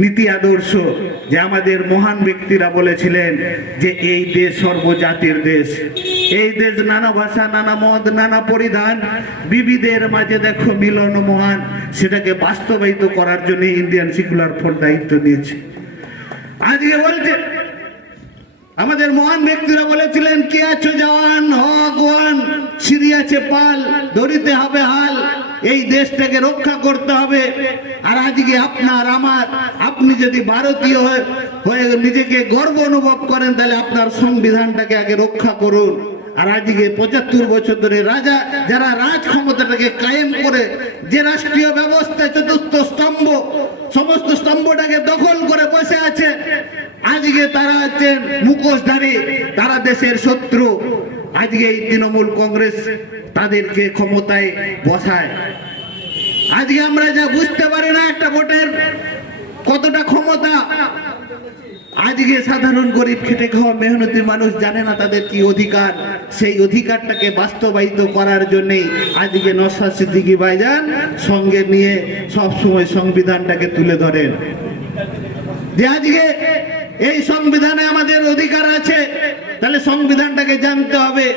নীতি আদর্শ যে আমাদের মহান ব্যক্তিরা বলেছিলেন যে এই দেশ সর্বজাতির দেশ। এই দেশ নানা ভাষা, নানা মত, নানা পরিধান বিবিধের মাঝে দেখো মিলন মহান, সেটাকে বাস্তবায়িত করার জন্য ইন্ডিয়ান সিকুলার ফোর দায়িত্ব নিয়েছে। আজকে বলছে, আমাদের মহান ব্যক্তিরা বলেছিলেন, কে আছো জওয়ান হগওয়ান সিরিয়াছে পাল ধরিতে হবে এই দেশটাকে রক্ষা করতে হবে। আর আজকে আপনার, আমার, আপনি যদি ভারতীয় হয়ে- নিজেকে গর্ব অনুভব করেন, তাহলে আপনার সংবিধানটাকে আগে রক্ষা করুন। আর আজকে পঁচাত্তর বছর ধরে রাজা, যারা রাজ ক্ষমতাটাকে কায়েম করে, যে রাষ্ট্রীয় ব্যবস্থা চতুর্থ স্তম্ভ, সমস্ত স্তম্ভটাকে দখল করে বসে আছে, আজকে তারা হচ্ছেন মুখোশধারী, তারা দেশের শত্রু। আজকে এই তৃণমূল কংগ্রেস তাদেরকে ক্ষমতায় বসায়। আজকে আমরা যা বুঝতে পারি না একটা ভোটের কতটা ক্ষমতা। আজকে সাধারণ গরিব খেটে খাওয়া মেহনতি মানুষ জানে না তাদের কি অধিকার। সেই অধিকারটাকে বাস্তবায়িত করার জন্যই আজকে নসা সিদ্দিকি ভাইজান সঙ্গে নিয়ে সব সময় সংবিধানটাকে তুলে ধরেন। যে আজকে এই সংবিধানে আমাদের অধিকার আছে তাহলে সংবিধানটাকে জানতে হবে।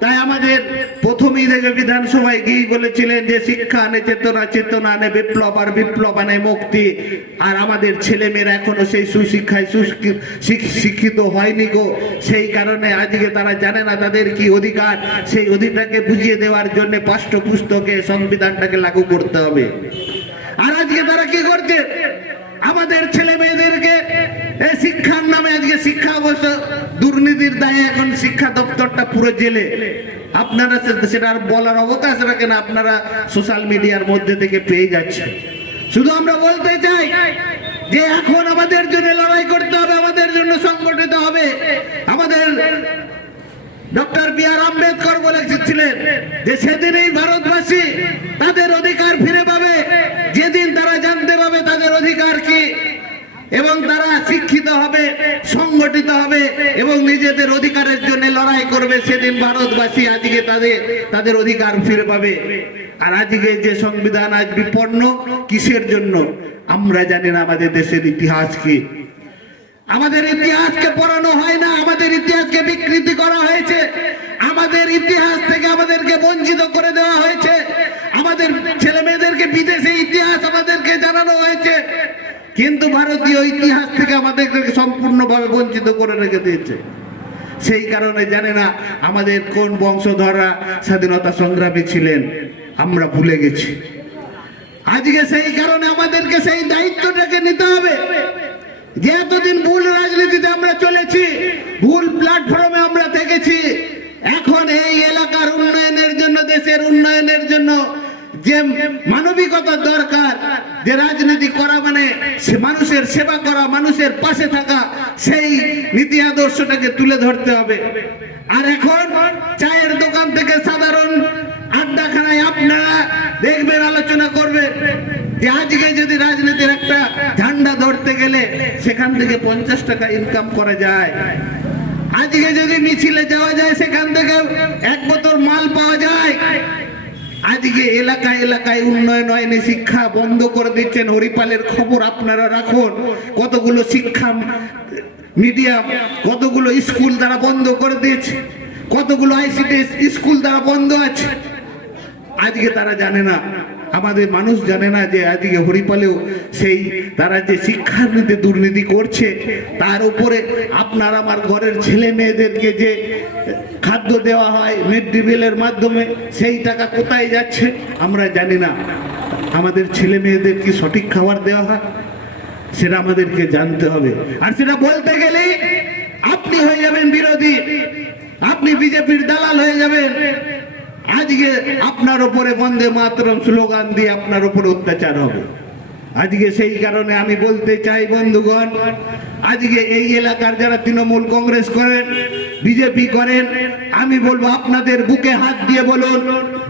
তাই আমাদের প্রথমেই থেকে বিধানসভায় গিয়ে বলেছিলেন যে শিক্ষা আনে চেতনা চেতনা আনে বিপ্লব আর বিপ্লব আনে মুক্তি। আর আমাদের ছেলেমেয়েরা এখনও সেই সুশিক্ষায় সুশিক্ষি- শিক্ষিত হয়নি গো। সেই কারণে আজকে তারা জানে না তাদের কি অধিকার। সেই অধিকারকে বুঝিয়ে দেওয়ার জন্য পাঠ্যপুস্তকে সংবিধানটাকে লাগু করতে হবে। আর আজকে তারা কি করছে? আমাদের ছেলে মেয়েদেরকে শিক্ষার নামে আজকে শিক্ষা অবশ্য দুর্নীতির দায়ে এখন শিক্ষা দপ্তরটা পুরো জেলে। আপনারা সেটা আর বলার অবকাশ রাখেন আপনারা সোশ্যাল মিডিয়ার মধ্যে থেকে পেয়ে যাচ্ছে শুধু আমরা বলতে চাই যে এখন আমাদের জন্য লড়াই করতে হবে, আমাদের জন্য সংগঠিত হবে। আমাদের ডক্টর বি আর আম্বেদকর বলেছিলেন যে সেদিনই ভারতবাসী তাদের অধিকার ফিরে পাবে যেদিন তারা জানতে পাবে তাদের অধিকার কি এবং তারা শিক্ষিত হবে সংগঠিত হবে নিজেদের অধিকারের জন্য লড়াই করবে, সেদিন ভারতবাসী আজকে তাদের তাদের অধিকার ফিরে পাবে। আর আজকে যে সংবিধান আজ বিপন্ন, কিসের জন্য? আমরা জানি না আমাদের দেশের ইতিহাস কি। আমাদের ইতিহাসকে পড়ানো হয় না, আমাদের ইতিহাসকে বিকৃতি করা হয়েছে। আমাদের ইতিহাস থেকে আমাদেরকে বঞ্চিত করে দেওয়া হয়েছে। আমাদের ছেলে মেয়েদেরকে বিদেশে ইতিহাস আমাদেরকে জানানো হয়েছে। কিন্তু ভারতীয় ইতিহাস থেকে আমাদেরকে সম্পূর্ণভাবে বঞ্চিত করে রেখে দিয়েছে। সেই কারণে জানে না আমাদের কোন বংশধররা স্বাধীনতা সংগ্রামী ছিলেন। আমরা ভুলে গেছি। আজকে সেই কারণে আমাদেরকে সেই দায়িত্বটাকে নিতে হবে। যে এতদিন ভুল রাজনীতিতে আমরা চলেছি, ভুল প্ল্যাটফর্মে আমরা থেকেছি, এখন এই এলাকার উন্নয়নের জন্য, দেশের উন্নয়নের জন্য যে মানবিকতা দরকার, যে রাজনীতি করা মানে মানুষের সেবা করা, মানুষের পাশে থাকা, সেই নীতি আদর্শটাকে তুলে ধরতে হবে। আর এখন চায়ের দোকান থেকে সাধারণ আড্ডাখানায় আপনারা দেখবেন, আলোচনা করবেন যে আজকে যদি রাজনীতির একটা ঝান্ডা ধরতে গেলে সেখান থেকে পঞ্চাশ টাকা ইনকাম করা যায়। আজকে যদি মিছিলে যাওয়া যায়, সেখান থেকে এক বোতল মাল পাওয়া যায়। আজকে এলাকায় এলাকায় উন্নয়ন হয়নি শিক্ষা বন্ধ করে দিচ্ছেন হরিপালের খবর আপনারা রাখুন। কতগুলো শিক্ষা মিডিয়াম কতগুলো স্কুল তারা বন্ধ করে দিয়েছে, কতগুলো আইসিটি স্কুল তারা বন্ধ আছে। আজকে তারা জানে না, আমাদের মানুষ জানে না যে আজকে হরিপালেও সেই তারা যে শিক্ষার নীতি দুর্নীতি করছে, তার উপরে আপনার আমার ঘরের ছেলে মেয়েদেরকে যে খাদ্য দেওয়া হয় মিড ডে মিলের মাধ্যমে, সেই টাকা কোথায় যাচ্ছে আমরা জানি না। আমাদের ছেলে মেয়েদের কি সঠিক খাবার দেওয়া হয়? সেটা আমাদেরকে জানতে হবে। আর সেটা বলতে গেলেই আপনি হয়ে যাবেন বিরোধী। আপনি বিজেপির দালাল হয়ে যাবেন। আজকে আপনার উপরে বন্দে মাতরম স্লোগান দিয়ে আপনার উপরে অত্যাচার হবে। আজকে সেই কারণে আমি বলতে চাই বন্ধুগণ, আজকে এই এলাকার যারা তৃণমূল কংগ্রেস করেন বিজেপি করেন, আমি বলব আপনাদের বুকে হাত দিয়ে বলুন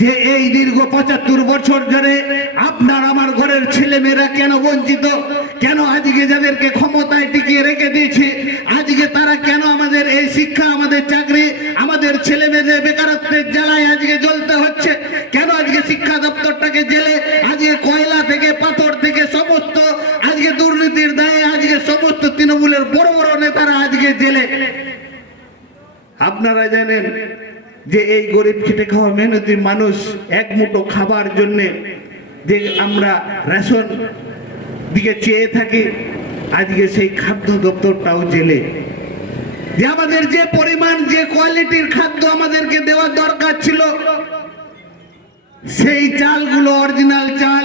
যে এই দীর্ঘ পঁচাত্তর বছর ধরে আপনার আমার ঘরের ছেলে মেয়েরা কেন বঞ্চিত? কেন আজকে যাদেরকে ক্ষমতায় টিকিয়ে রেখে দিয়েছে? আজকে তারা কেন আমাদের এই শিক্ষা, আমাদের চাকরি, আমাদের ছেলে মেয়েদের বেকারত্বের জ্বালায় আজকে জ্বলতে হচ্ছে? কেন আজকে শিক্ষা দপ্তরটাকে জেলে? আজকে কয়লা থেকে, পাথর থেকে সমস্ত আজকে দুর্নীতির দায়ে আজকে সমস্ত তৃণমূলের বড় বড় নেতারা আজকে জেলে আপনারা জানেন যে এই গরিব খেটে খাওয়া মেহনতি মানুষ এক মুঠো খাবার জন্যে যে আমরা রেশন দিকে চেয়ে থাকি, আজকে সেই খাদ্য দপ্তরটাও জেলে। যে আমাদের যে পরিমাণ, যে কোয়ালিটির খাদ্য আমাদেরকে দেওয়ার দরকার ছিল, সেই চালগুলো, অরিজিনাল চাল,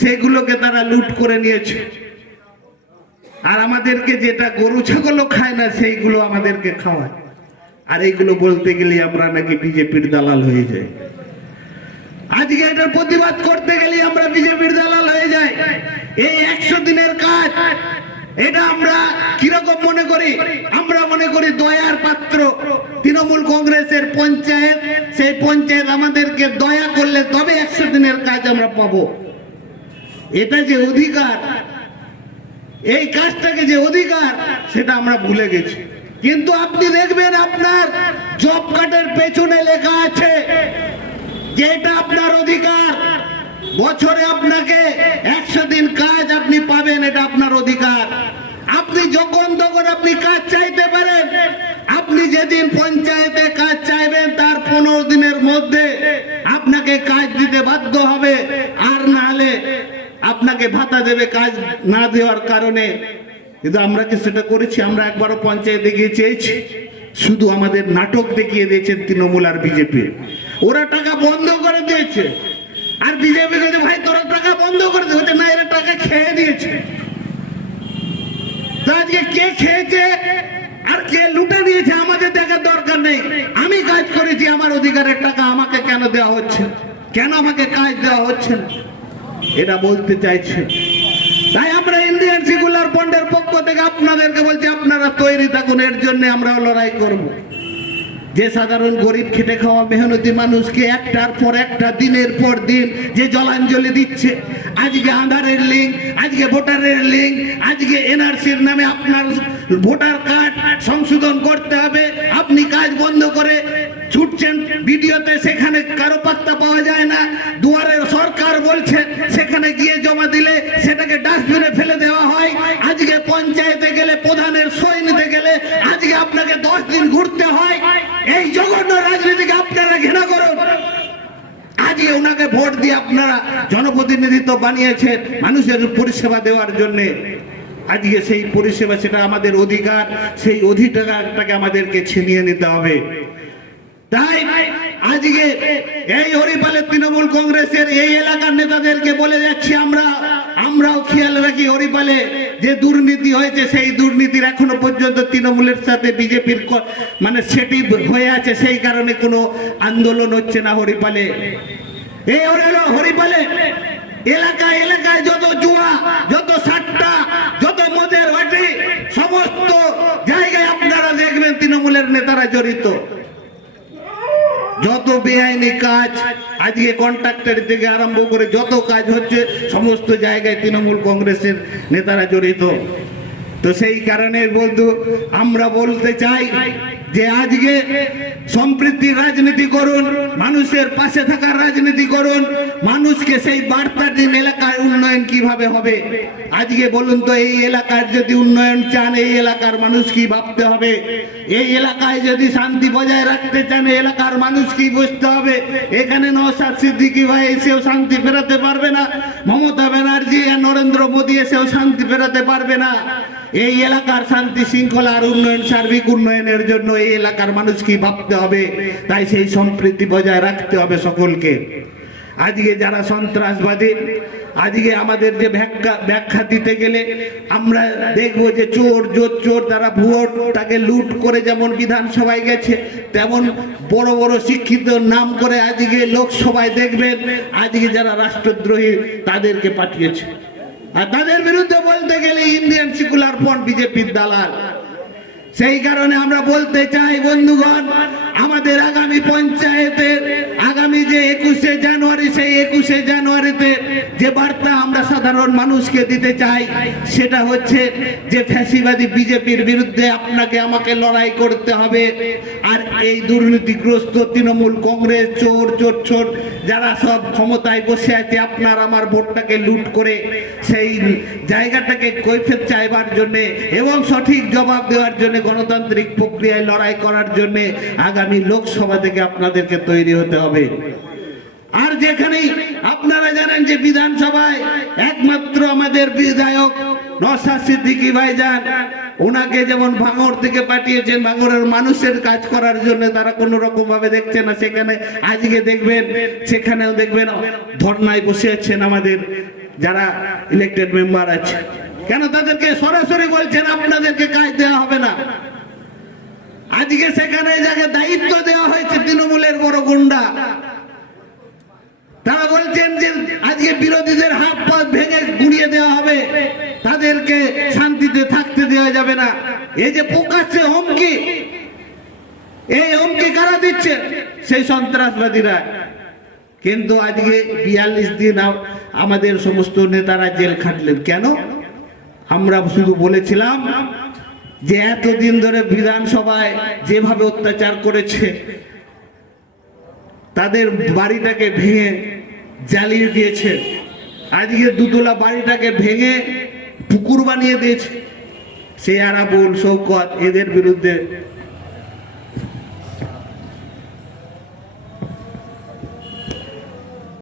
সেগুলোকে তারা লুট করে নিয়েছে। আর আমাদেরকে যেটা গরু, ছাগলও খায় না, সেইগুলো আমাদেরকে খাওয়ায়। আর এইগুলো বলতে গেলে আমরা নাকি বিজেপির দালাল হয়ে যাই। আজকে এটার প্রতিবাদ করতে গেলে আমরা বিজেপির দালাল হয়ে যাই। এই একশো দিনের কাজ, এটা আমরা কীরকম মনে করি? আমরা মনে করি দয়ার পাত্র। তৃণমূল কংগ্রেসের পঞ্চায়েত, সেই পঞ্চায়েত আমাদেরকে দয়া করলে তবে একশো দিনের কাজ আমরা পাবো। এটা যে অধিকার, এই কাজটাকে যে অধিকার, সেটা আমরা ভুলে গেছি। কিন্তু আপনি দেখবেন আপনার জব কার্ডের পেছনে লেখা আছে যে এটা আপনার অধিকার। বছরে আপনাকে একশো দিন কাজ আপনি পাবেন, এটা আপনার অধিকার। আপনি যখন তখন আপনি কাজ চাইতে পারেন, আপনি যেদিন পঞ্চায়েতে কাজ চাইবেন, তার পনেরো দিনের মধ্যে আপনাকে কাজ দিতে বাধ্য হবে। আর না হলে আপনাকে ভাতা দেবে কাজ না দেওয়ার কারণে। কিন্তু আমরা কি সেটা করেছি? আমরা একবারও পঞ্চায়েতে গিয়ে চেয়েছি। শুধু আমাদের নাটক দেখিয়ে দিয়েছেন তৃণমূল আর বিজেপি। ওরা টাকা বন্ধ করে দিয়েছে। আর বিজেপি বলছে, ভাই, তোরা টাকা বন্ধ করে দিয়েছে না, এরা টাকা খেয়ে নিয়েছে। আজকে কে খেয়েছে আর কে লুটে নিয়েছে আমাদের দেখার দরকার নেই। আমি কাজ করেছি, আমার অধিকারের টাকা আমাকে কেন দেওয়া হচ্ছে? কেন আমাকে কাজ দেওয়া হচ্ছে এটা বলতে চাইছে। তাই আমরা সিকুলার ফন্ডের পক্ষ থেকে আপনাদেরকে বলছি, আপনারা তৈরি থাকুন, এর জন্য আমরা লড়াই করব। যে সাধারণ গরিব খেটে খাওয়া মেহনতি মানুষকে একটার পর একটা, দিনের পর দিন যে জলাঞ্জলি দিচ্ছে, আজকে আধারের লিঙ্ক আজকে ভোটারের লিঙ্ক আজকে এনআরসির নামে আপনার ভোটার কার্ড সংশোধন করতে হবে, আপনি কাজ বন্ধ করে ছুটছেন ভিডিওতে সেখানে কারও পাত্তা পাওয়া যায় না, দুয়ারের সরকার বলছে, সেখানে গিয়ে জমা দিলে সেটাকে ডাস্টবিনে ফেলে দেওয়া হয়। আজকে পঞ্চায়েতে গেলে, প্রধানের সই নিতে গেলে, আজকে আপনাকে দশ দিন ঘুরতে হয়। এই জঘন্য রাজনীতিকে আপনারা ঘৃণা করুন। আজকে ওনাকে ভোট দিয়ে আপনারা জনপ্রতিনিধিত্ব বানিয়েছে মানুষের পরিষেবা দেওয়ার জন্যে। আজকে সেই পরিষেবা, সেটা আমাদের অধিকার, সেই অধিকারটাকে আমাদেরকে ছিনিয়ে নিতে হবে। তাই আজকে এই হরিপালের তৃণমূল কংগ্রেসের এই এলাকার নেতাদেরকে বলে যাচ্ছি আমরা, আমরাও খেয়াল রাখি হরিপালে যে দুর্নীতি হয়েছে, সেই দুর্নীতির এখনও পর্যন্ত তৃণমূলের সাথে বিজেপির মানে সেটি হয়ে আছে, সেই কারণে কোনো আন্দোলন হচ্ছে না হরিপালে। এই হলো হরিপালে। এলাকায় এলাকায় যত জুয়া, যত সাট্টা, যত মদের বাটি সমস্ত জায়গায় আপনারা দেখবেন তৃণমূলের নেতারা জড়িত। বেআইনি কাজ আজকে কন্ট্রাক্টর থেকে আরম্ভ করে যত কাজ হচ্ছে, সমস্ত জায়গায় তৃণমূল কংগ্রেসের নেতারা জড়িত। তো সেই কারণে বন্ধু, আমরা বলতে চাই যে আজকে সম্প্রীতির রাজনীতি করুন, মানুষের পাশে থাকার রাজনীতি করুন, মানুষকে সেই বার্তা দিন এলাকার উন্নয়ন কীভাবে হবে? আজকে বলুন তো, এই এলাকার যদি উন্নয়ন চান, এই এলাকার মানুষ কি ভাবতে হবে? এই এলাকায় যদি শান্তি বজায় রাখতে চান এলাকার মানুষ কি বুঝতে হবে? এখানে নওশাদ সিদ্দিকি ভাই এসেও শান্তি ফেরাতে পারবে না, মমতা ব্যানার্জি আর নরেন্দ্র মোদী এসেও শান্তি ফেরাতে পারবে না। এই এলাকার শান্তি শৃঙ্খলা আর উন্নয়ন, সার্বিক উন্নয়নের জন্য এই এলাকার মানুষ কি ভাবতে হবে? তাই সেই সম্প্রীতি বজায় রাখতে হবে সকলকে। আজকে যারা সন্ত্রাসবাদী, আজকে আমাদের যে ব্যাখ্যা ব্যাখ্যা দিতে গেলে আমরা দেখব যে চোর, জোর, চোর তারা ভোটটাকে লুট করে যেমন বিধানসভায় গেছে, তেমন বড় বড় শিক্ষিত নাম করে আজকে লোকসভায় দেখবেন, আজকে যারা রাষ্ট্রদ্রোহী তাদেরকে পাঠিয়েছে। আর তাদের বিরুদ্ধে বলতে গেলে ইন্ডিয়ান সিকুলার ফ্রন্ট বিজেপির দালাল। সেই কারণে আমরা বলতে চাই, বন্ধুগণ, আমাদের আগামী পঞ্চায়েতের যে বার্তা আমরা সাধারণ মানুষকে দিতে চাই, সেটা হচ্ছে যে ফ্যাসিবাদী বিজেপির বিরুদ্ধে আপনাকে আমাকে লড়াই করতে হবে। আর এই দুর্নীতিগ্রস্ত তৃণমূল কংগ্রেস, চোর চোর চোর, যারা সব ক্ষমতায় বসে আছে, আপনার আমার ভোটটাকে লুট করে সেই জায়গাটাকে কৈফেত চাইবার জন্যে এবং সঠিক জবাব দেওয়ার জন্য গণতান্ত্রিক প্রক্রিয়ায় লড়াই করার জন্যে আগামী লোকসভা থেকে আপনাদেরকে তৈরি হতে হবে। আর যেখানেই জানেন যে বিধানসভায় একমাত্র আমাদের বিধায়ক নসাদ সিদ্দিকী ভাইজান। ওনাকে যেমন ভাঙর থেকে পাঠিয়েছেন, ভাঙরের মানুষের কাজ করার জন্য তারা কোনো রকম ভাবে দেখছে না। সেখানে আজকে দেখবেন, সেখানেও দেখবেন ধর্নায় বসে আছেন আমাদের যারা ইলেক্টেড মেম্বার আছে। কেন তাদেরকে সরাসরি বলছেন, আপনাদেরকে কাজ দেওয়া হবে না। আজকে সেখানে যাকে দায়িত্ব দেওয়া হয়েছে, তৃণমূলের বড় গুন্ডা। তারা বলছেন যে আজকে বিরোধীদের হাত পথ ভেঙে গুড়িয়ে দেওয়া হবে। তাদেরকে শান্তিতে থাকতে দেওয়া যাবে না। এই যে প্রকাশ্যে হুমকি, এই হুমকি কারা দিচ্ছে? সেই সন্ত্রাসবাদীরা। কিন্তু আজকে বিয়াল্লিশ দিন আমাদের সমস্ত নেতারা জেল খাটলেন। কেন? আমরা শুধু বলেছিলাম যে এতদিন ধরে বিধানসভায় যেভাবে অত্যাচার করেছে, তাদের বাড়িটাকে ভেঙে জ্বালিয়ে দিয়েছে। আজকে দুতলা বাড়িটাকে ভেঙে পুকুর বানিয়ে দিয়েছে। সে আরাবুল শৌকত এদের বিরুদ্ধে